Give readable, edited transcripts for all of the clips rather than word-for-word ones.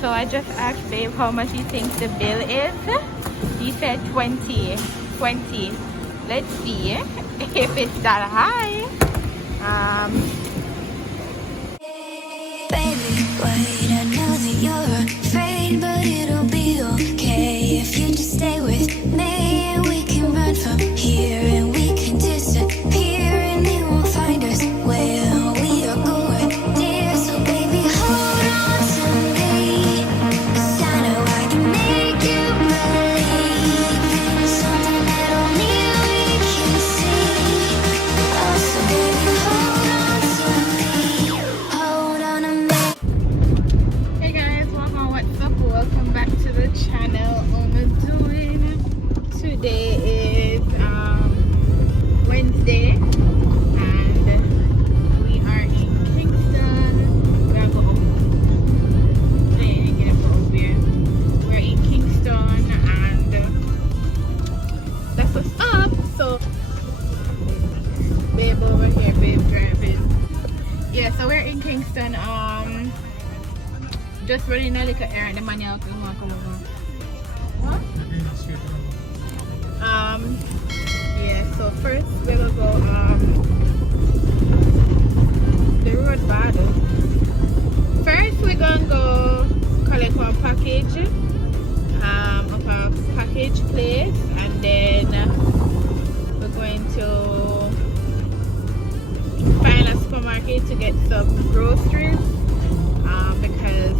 So I just asked babe how much he thinks the bill is. He said 20. Let's see if it's that high. Baby, wait, I know that you're afraid, but it'll be okay if you just stay with me, and we can run from here, and we can disappear, and they won't find us where we are going, dear. So baby, hold on to me, 'cause I know I can make you believe in something that only we can see. Oh, so baby, hold on to me, hold on to me. Hey guys, what's up? Welcome back to the channel. How am I doing? Today is Wednesday and we are in Kingston. We're gonna go up. We're in Kingston and that's what's up. So babe over here, babe driving. Yeah, so we're in Kingston. Just running a little errand. The man here come over. What? Yeah, so first we will go the road bad. First we're gonna go collect one package of a package place, and then we're going to find a supermarket to get some groceries because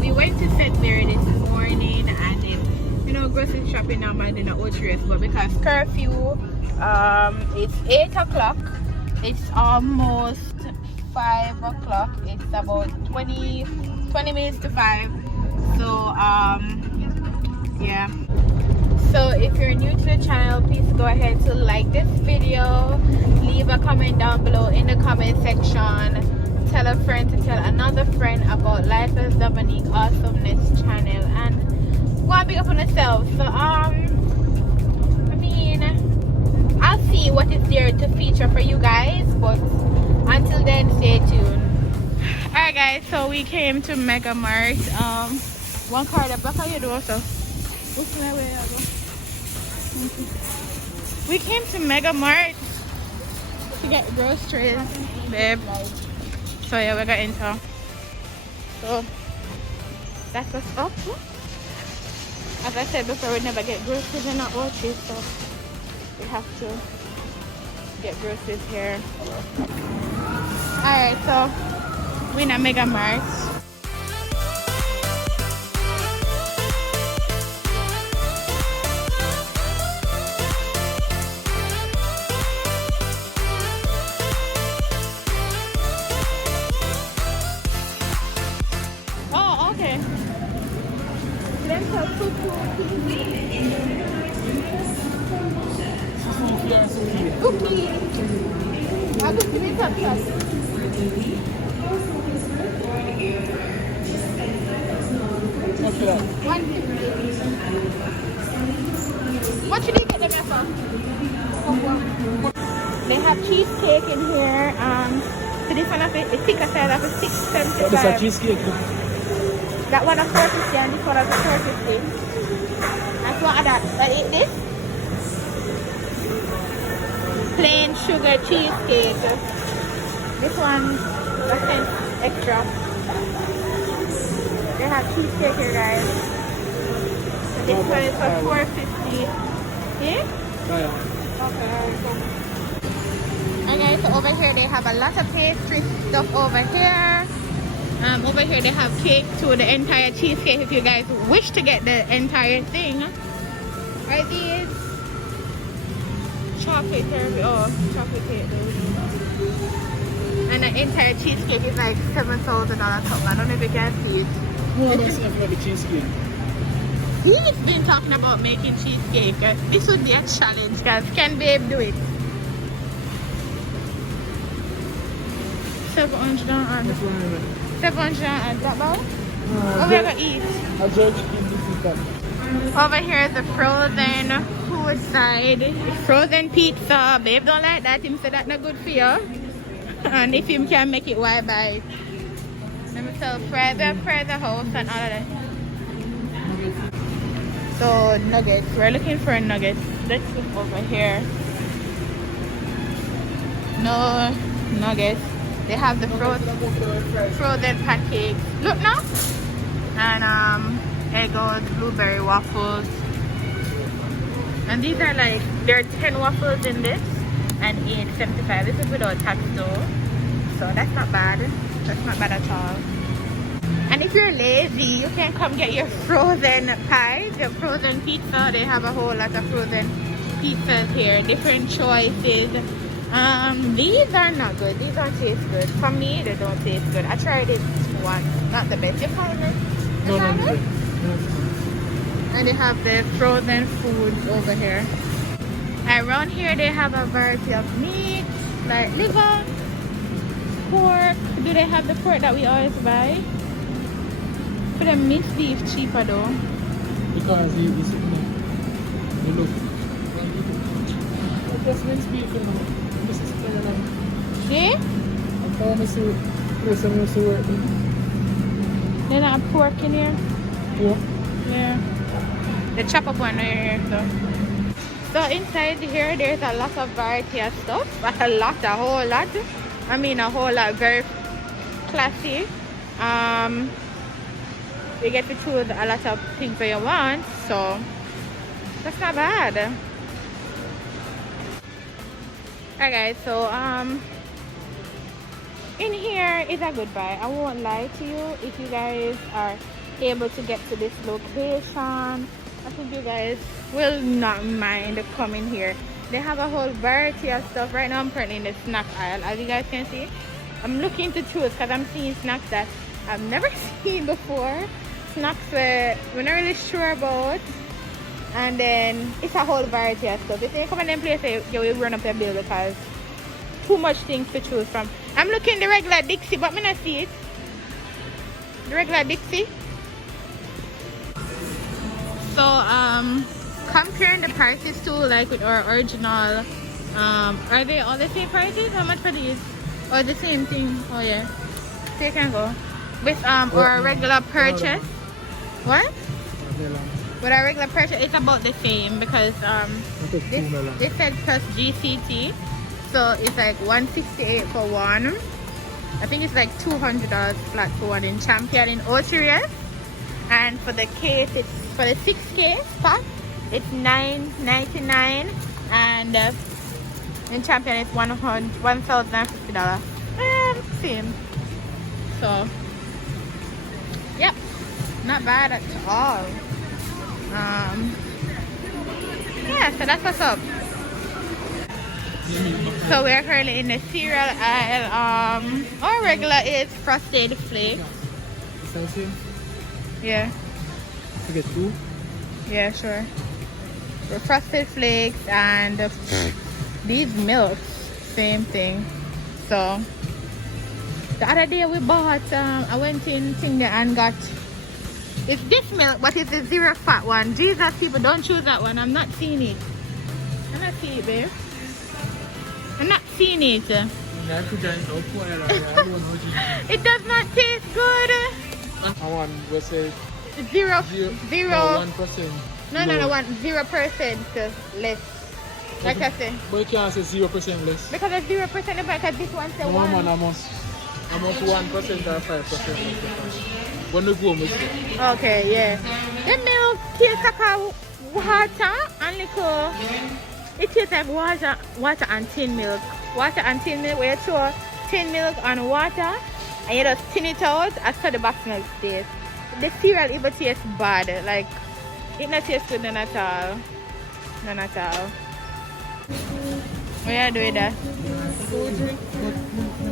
we went to St. Mary this morning, and you know, grocery shopping normally in the Oakland, but because curfew, it's 8 o'clock, it's almost 5 o'clock, it's about 20 minutes to 5. So yeah, so if you're new to the channel, please go ahead to like this video, leave a comment down below in the comment section, tell a friend to tell another friend about Life as Dominique Awesomeness channel, and go and big up on yourself. So I mean, I'll see what is there to feature for you guys, but until then, stay tuned. Alright guys, so we came to Mega Mart. One card at back of your door, so what's my way I go? We came to Mega Mart to get groceries, babe. So yeah, we got into. So that's what's up. As I said before, we never get groceries in our orchard, so we have to get groceries here. Alright, so we're in a Mega Mart. Oh, okay. Cookie. I'll just give it up. What should you get them for? They have cheesecake in here. So this one of it, the thicker side of it, $6.75. What is a cheesecake? That one of $4.50 and this one of $4.50. That's what I eat this. Plain sugar cheesecake. This one, a cent extra. They have cheesecake here, guys. So this one is for $4.50. See? Okay. And guys, so over here they have a lot of pastry stuff over here. Over here they have cake to the entire cheesecake if you guys wish to get the entire thing. Are these chocolate therapy? Oh, chocolate cake. And the entire cheesecake is like $7,000 something. I don't know if you can see it. No, that's not for the cheesecake. He's been talking about making cheesecake. This would be a challenge, guys. Can babe do it? $700 $700 that about? What we gonna eat? Over here is the frozen food side. Frozen pizza. Babe don't like that. Him say that not good for you. And if him can make it, why buy it? Let me sell fries. We have fries at house and all of that. So nuggets. We're looking for nuggets. Let's look over here. No nuggets. They have the frozen pancakes. Look now. And Eggos, blueberry waffles. And these are like, there are 10 waffles in this and 8.75. This is without tax though. So that's not bad. That's not bad at all. And if you're lazy, you can come get your frozen pies, your frozen pizza. They have a whole lot of frozen pizzas here, different choices. These are not good. These don't taste good. For me, they don't taste good. I tried it once. Not the best. You find it? No. And they have the frozen food over here. Around here, they have a variety of meat, like liver, pork. Do they have the pork that we always buy? For the minced beef cheaper though. Because you look. Just minced beef, you know. This is clear. See? I found this place I'm used to work in. They don't have pork in here? Pork? Yeah. The chop up one right here, so inside here, there's a lot of variety of stuff. A whole lot. I mean, a whole lot. Very classy. You get to choose a lot of things that you want, so that's not bad. Alright guys, so in here is a good buy. I won't lie to you. If you guys are able to get to this location, I think you guys will not mind coming here. They have a whole variety of stuff. Right now I'm currently in the snack aisle, as you guys can see. I'm looking to choose because I'm seeing snacks that I've never seen before. Snacks we're not really sure about. And then it's a whole variety of stuff. If you come in them places, you will run up your bill because too much things to choose from. I'm looking the regular Dixie, but I not see it. The regular Dixie. So comparing the prices to like with our original, are they all the same prices? How much for these? Or the same thing? Oh yeah. So you can go. With our regular purchase. What? With our regular purchase, it's about the same because they said plus GCT, so it's like $168 for one. I think it's like $200 flat for one in Champion in Courier, and for the case, it's for the 6K pack, it's $9.99, and in Champion it's $1,050. Same. So, yep, not bad at all. Yeah, so that's what's up. So we're currently in the cereal aisle. Our regular is frosted flakes. Yeah. You get two? Yeah, sure. The frosted flakes and these milks, same thing. So the other day we bought, I went in Tinder and got, it's this milk, but it's the zero fat one. Jesus, people, don't choose that one. I'm not seeing it. I'm not seeing it, babe. I'm not seeing it. It does not taste good. I want, let's say, Zero. 1%. No, 0% less. Like I say. But you can't say 0% less. Because it's 0% because this one says No, 1. man, almost 1% or 5%. When we go, Okay, yeah. The milk tastes like a water and liquor. It tastes like water and tin milk. Water and tin milk, where you throw tin milk and water and you just tin it out as per the box milk tastes. The cereal even tastes bad. Like, it not tastes good none at all. None at all. What are you doing that?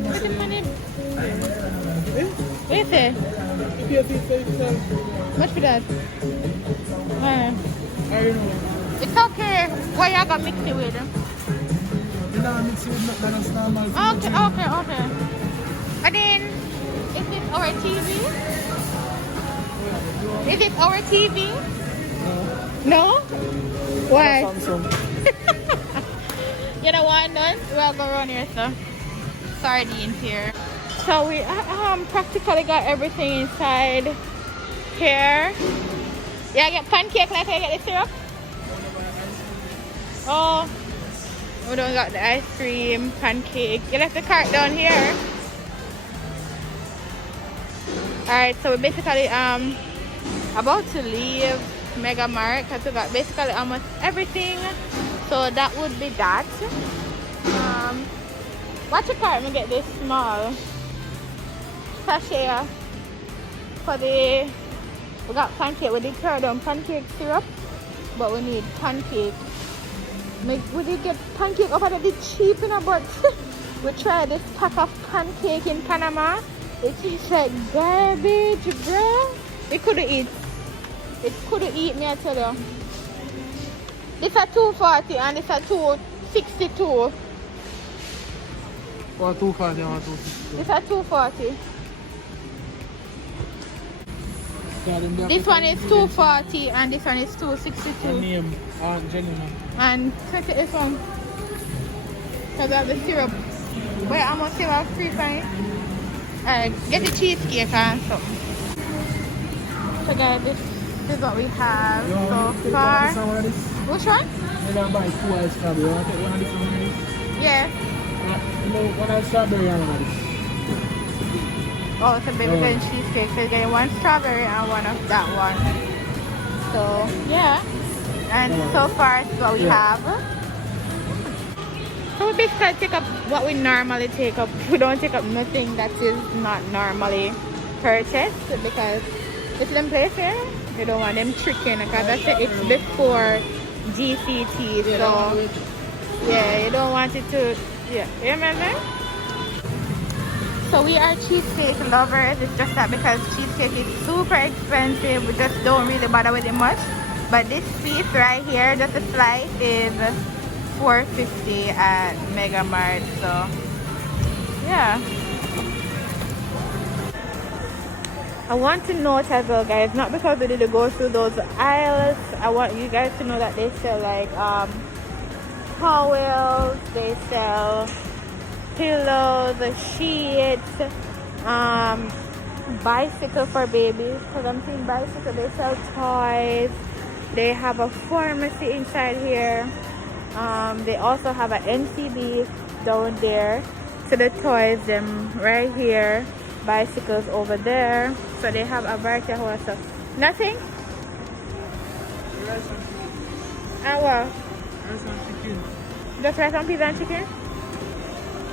What's the money? What you say? Much for that? It's okay. What you gonna mix it with? You don't mix it with nothing normal. Okay. And then, is it our TV? Is it our TV? No? Why? You know what, done? We'll go around here, so. Sardines here. So we practically got everything inside here. Yeah, I get pancake like I get the syrup. Oh, we don't got the ice cream, pancake. You left the cart down here. Alright, so we're basically about to leave Mega Mart because we got basically almost everything. So that would be that. Watch your cart and get this small Tashoya for the, we got pancake. We did carry down pancake syrup, but we need pancake. We did get pancake over there, the cheap in a but we tried this pack of pancake in Panama. It tastes like garbage, bro. It couldn't eat. It couldn't eat me, I tell you. This is $2.40 and this is $2.62. Or $2.40 and $2.60. This is $2.40. This one is $2.40 and this one is $2.62. Name Aunt Jenny. And cricket this one. Because of the syrup. Wait, I'm gonna save a free fine. Get the cheesecake and something. So guys, this is what we have so far. Which one? I'm gonna buy 2 ice strawberry. You want to take one of this one? Yeah. You know, 1 ice strawberry and 1 of this. Oh, it's a baby and cheesecake. So you're getting 1 strawberry and 1 of that one. So yeah. And so far this is what we have. So we basically take up what we normally take up. We don't take up nothing that is not normally purchased because it's in place here. You don't want them tricking because I said it's before GCT. So yeah, you don't want it to, yeah, you remember? So we are cheesecake lovers. It's just that because cheesecake is super expensive, we just don't really bother with it much. But this piece right here, just a slice, is $4.50 at Mega Mart. So yeah, I want to note as well, guys, not because we didn't go through those aisles, I want you guys to know that they sell like towels, they sell pillows, sheets, bicycle for babies, because I'm seeing bicycle. They sell toys. They have a pharmacy inside here. They also have an NCB down there. So the toys, them right here. Bicycles over there. So they have a variety of stuff. Nothing? And what? Rice and chicken. Just rice and peas and chicken?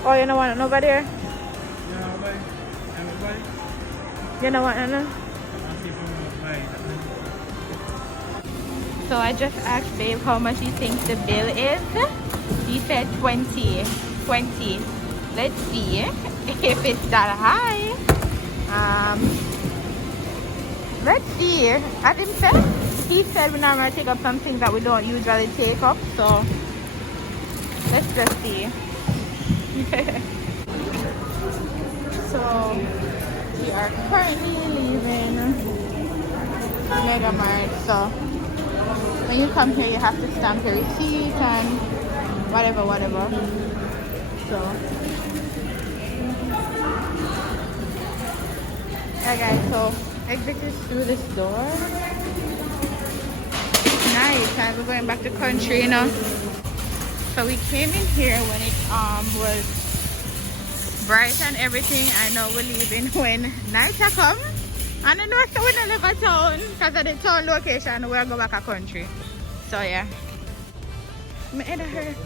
Oh, you don't want it over there? Yeah, I'll buy. Everybody? You don't want it, no? I'll see if I'm going to buy it. So I just asked Babe how much he thinks the bill is. He said 20. Let's see if it's that high. Let's see. As him said, he said we're not going to take up some things that we don't usually take up. So let's just see. So we are currently leaving Mega Mart. So when you come here, you have to stamp your receipt and whatever. So yeah, guys. So exit is through this door. It's nice, and we're going back to country, you know. So we came in here when it was bright and everything. I know we're leaving when night come. And I know so we don't live a town because of the town location. We'll go back a country. So yeah. My head hurt.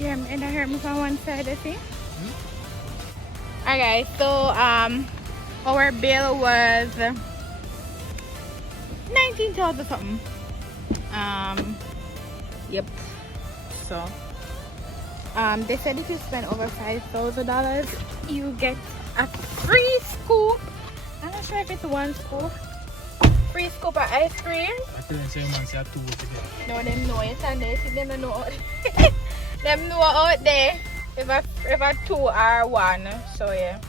Yeah, my head hurt me from one side, I think. Alright guys, so our bill was 19,000 something. Yep. So they said if you spend over $5,000 you get a free scoop. I'm not sure if it's 1 scoop. Free scoop of ice cream. I tell them, say, man, say 2 today. No, them know it and they see them know out them know out there if a 2 or 1. So yeah.